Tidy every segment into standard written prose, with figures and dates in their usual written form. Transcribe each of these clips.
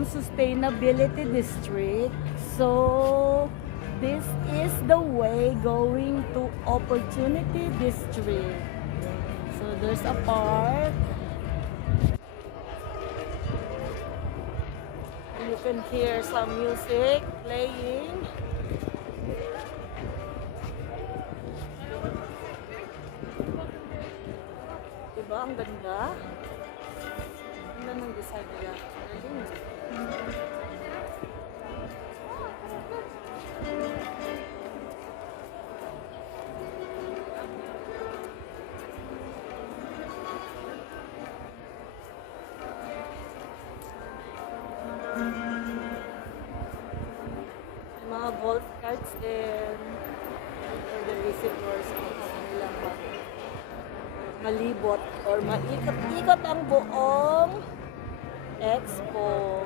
from Sustainability District. So this is the way going to Opportunity District. So there's a park. You can hear some music playing. Diba? Ang ganda. Ang ganda ng design nila. Mga golf carts din for the visitors kung gusto nilang malibot or maikot-ikot ang buong Expo.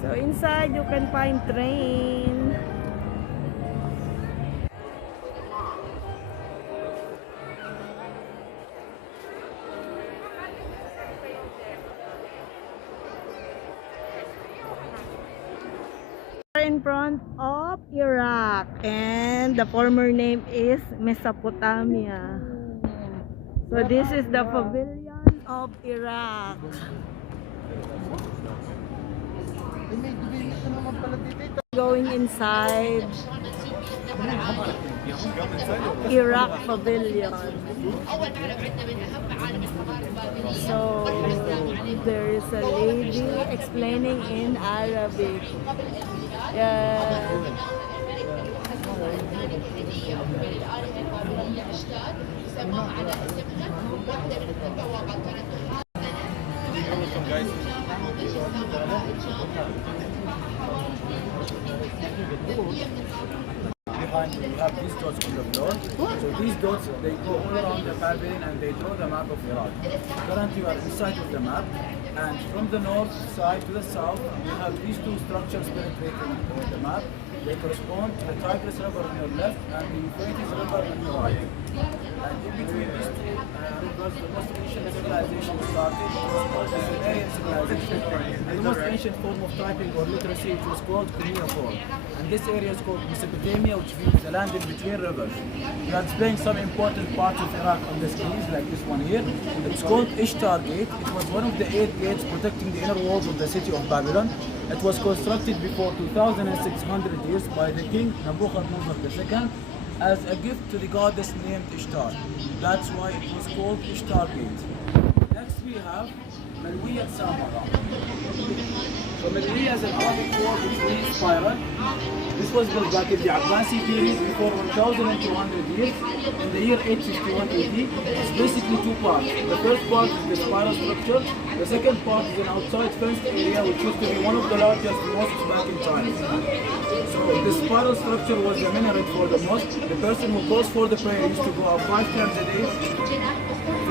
So inside you can find train. In front of Iraq, and the former name is Mesopotamia. So this is the Pavillion of Iraq. Going inside Iraq Pavillion. So there is a lady explaining in Arabic. Behind you, we have these dots on the floor. So these dots, they go all around the pavilion and they draw the map of Iraq. Currently, we are inside of the map, and from the north side to the south, we have these two structures penetrating the map. They correspond to the Tigris River on your left and the Euphrates River on your right. And in between these two rivers, the most ancient civilization started. It was called the Sumerian civilization. And the most ancient form of typing or literacy, it was called cuneiform. And this area is called Mesopotamia, which means the land in between rivers. We are displaying some important parts of Iraq on the screens, like this one here. It's called Ishtar Gate. It was one of the 8 gates protecting the inner walls of the city of Babylon. It was constructed before 2,600 years by the king Nebuchadnezzar II as a gift to the goddess named Ishtar. That's why it was called Ishtar Gate. Next we have Malwiyat Samara. So Malwiya is an Arabic word which means spiral. This was built back in the Abbasi period before 1,200 years in the year 851 AD. It's basically two parts. The first part is the spiral structure. The second part is an outside fenced area which used to be one of the largest mosques back in China. So the spiral structure was the minaret for the mosque. The person who goes for the prayer used to go up 5 times a day,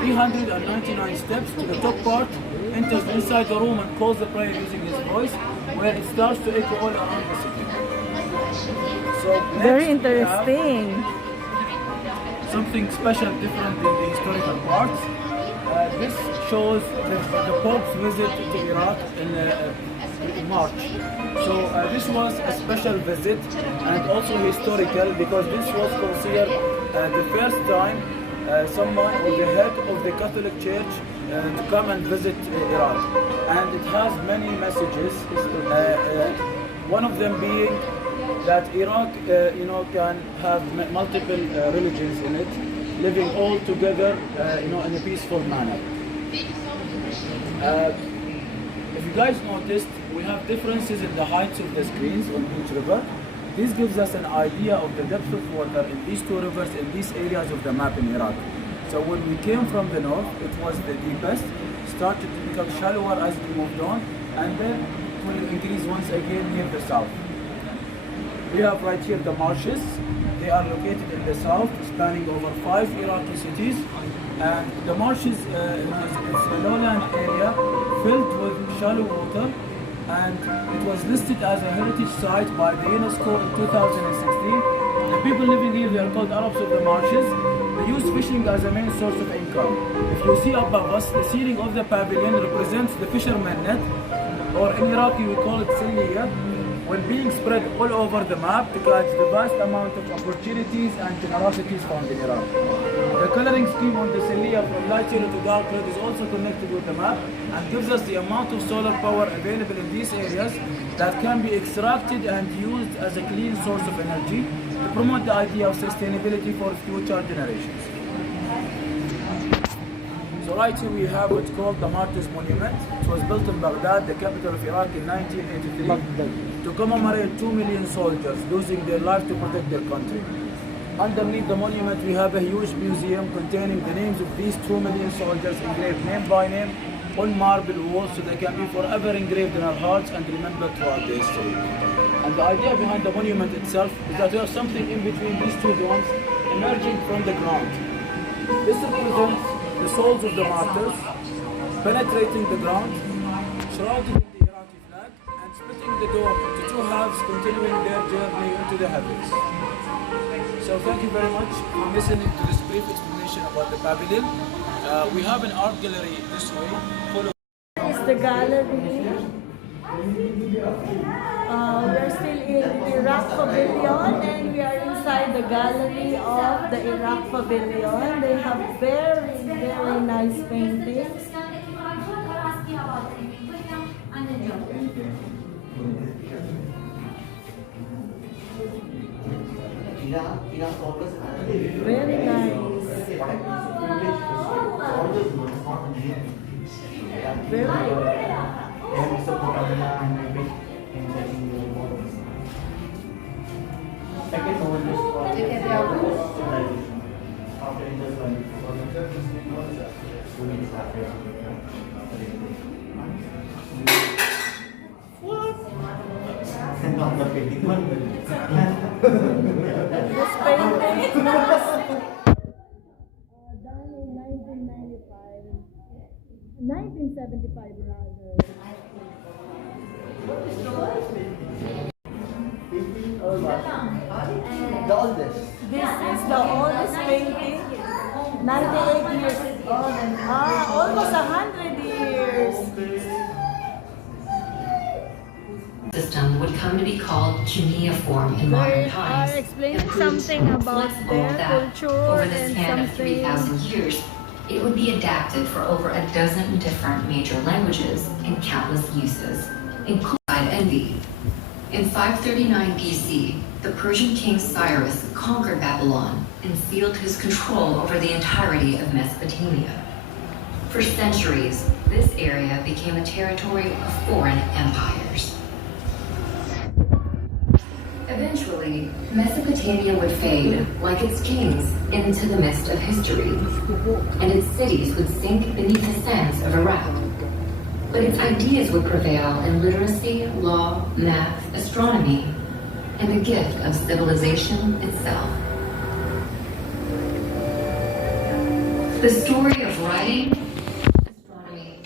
399 steps to the top part, enters inside the room and calls the prayer using his voice, where it starts to echo all around the city. So very interesting. Something special, different in the historical parts. This shows the Pope's visit to Iraq in March. So this was a special visit and also historical because this was considered the first time someone or the head of the Catholic Church to come and visit Iraq. And it has many messages. One of them being that Iraq, can have multiple religions in it, living all together, in a peaceful manner. If you guys noticed, we have differences in the heights of the screens on each river. This gives us an idea of the depth of water in these two rivers in these areas of the map in Iraq. So when we came from the north, it was the deepest, started to become shallower as we moved on, and then it will increase once again near the south. We have right here the marshes. They are located in the south, spanning over 5 Iraqi cities. And the marshes, it's a lowland area filled with shallow water, and it was listed as a heritage site by the UNESCO in 2016. The people living here, they are called Arabs of the marshes. They use fishing as a main source of income. If you see above us, the ceiling of the pavilion represents the fisherman net, or in Iraqi we call it silliya, when being spread all over the map to catch the vast amount of opportunities and generosities found in Iraq. The coloring scheme on the silliya from light yellow to dark red is also connected with the map and gives us the amount of solar power available in these areas that can be extracted and used as a clean source of energy to promote the idea of sustainability for future generations. So right here we have what's called the Martyrs Monument. It was built in Baghdad, the capital of Iraq, in 1983 to commemorate 2 million soldiers losing their life to protect their country. Underneath the monument we have a huge museum containing the names of these 2 million soldiers engraved name by name on marble walls so they can be forever engraved in our hearts and remembered throughout the history. And the idea behind the monument itself is that we have something in between these two domes emerging from the ground. This represents the souls of the martyrs penetrating the ground, shrouded in the Iraqi flag, and splitting the dome into two halves, continuing their journey into the heavens. So thank you very much for listening to this brief explanation about the pavilion. We have an art gallery this way, full of... This is the gallery. We're still in Iraq Pavillion and we are inside the gallery of the Iraq Pavillion. They have very, very nice paintings. Very nice. Very this painting done in 1975 rather. This is the oldest painting, 98 years old, and almost 100 years. System would come to be called cuneiform in modern They are times. explaining and proves something about flexible their that culture over the and span of something. 3,000 years, it would be adapted for over a dozen different major languages and countless uses, including envy. In 539 BC, the Persian king Cyrus conquered Babylon and sealed his control over the entirety of Mesopotamia. For centuries, this area became a territory of foreign empires. Eventually, Mesopotamia would fade, like its kings, into the mist of history, and its cities would sink beneath the sands of Iraq. But its ideas would prevail in literacy, law, math, astronomy, and the gift of civilization itself. The story of writing, astronomy,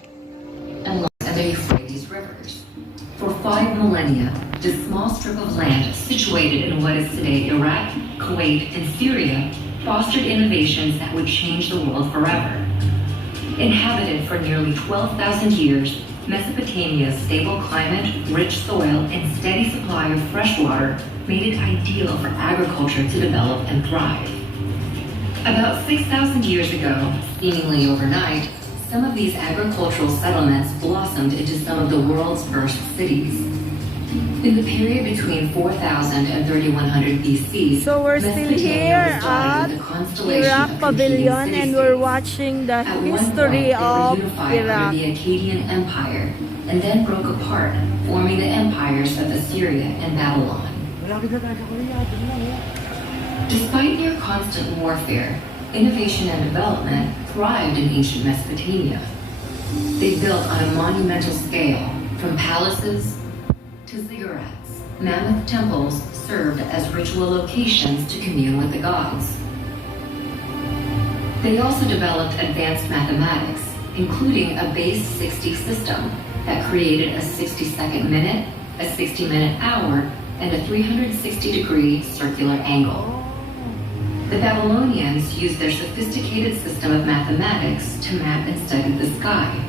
and law and the Euphrates rivers. For 5 millennia, this small strip of land situated in what is today Iraq, Kuwait, and Syria fostered innovations that would change the world forever. Inhabited for nearly 12,000 years, Mesopotamia's stable climate, rich soil, and steady supply of fresh water made it ideal for agriculture to develop and thrive. About 6,000 years ago, seemingly overnight, some of these agricultural settlements blossomed into some of the world's first cities. In the period between 4000 and 3100 BC, So we're still here at Iraq Pavillion and we're watching the history of Iraq. Under the Akkadian Empire, and then broke apart, forming the empires of Assyria and Babylon. Despite near constant warfare, innovation and development thrived in ancient Mesopotamia. They built on a monumental scale, from palaces to ziggurats. Mammoth temples served as ritual locations to commune with the gods. They also developed advanced mathematics, including a base 60 system that created a 60-second minute, a 60-minute hour, and a 360-degree circular angle. The Babylonians used their sophisticated system of mathematics to map and study the sky.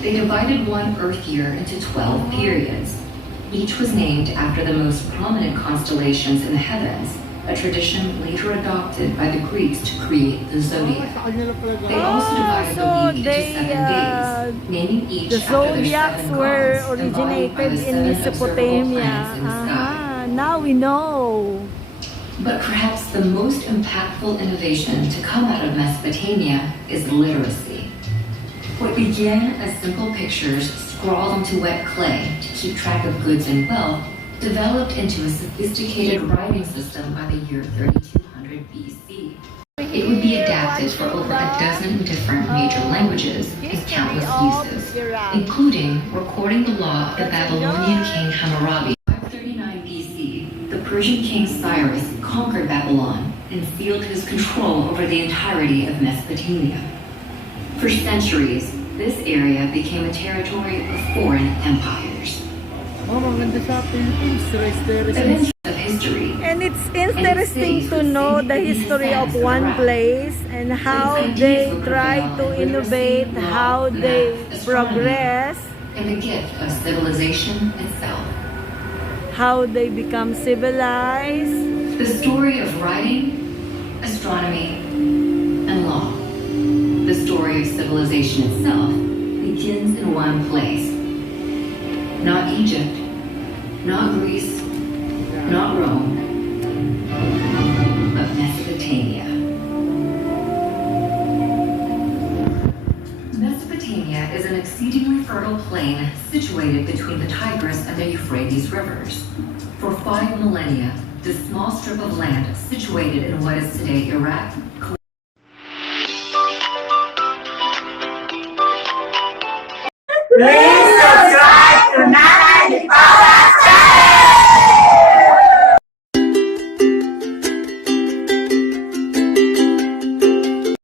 They divided one Earth year into 12 periods. Each was named after the most prominent constellations in the heavens, a tradition later adopted by the Greeks to create the zodiac. They also divided the week into 7 days, naming each the after their zodiacs 7 were gods, embodied by originated the in 7 observable Mesopotamia. planets in the sky. Now we know. But perhaps the most impactful innovation to come out of Mesopotamia is literacy. What began as simple pictures scrawled onto wet clay to keep track of goods and wealth developed into a sophisticated writing system by the year 3200 BC. It would be adapted for over a dozen different major languages and countless uses, including recording the law of the Babylonian king Hammurabi. 539 BC, the Persian king Cyrus conquered Babylon and sealed his control over the entirety of Mesopotamia. For centuries, this area became a territory of foreign empires. Events of history. And it's interesting to know the history of one place and how they try to innovate, how they progress, And the gift of civilization itself. how they become civilized. The story of writing, astronomy, and law. The story of civilization itself begins in one place. Not Egypt, not Greece, not Rome, but Mesopotamia. Mesopotamia is an exceedingly fertile plain situated between the Tigris and the Euphrates rivers. For 5 millennia, this small strip of land situated in what is today Iraq. Please subscribe.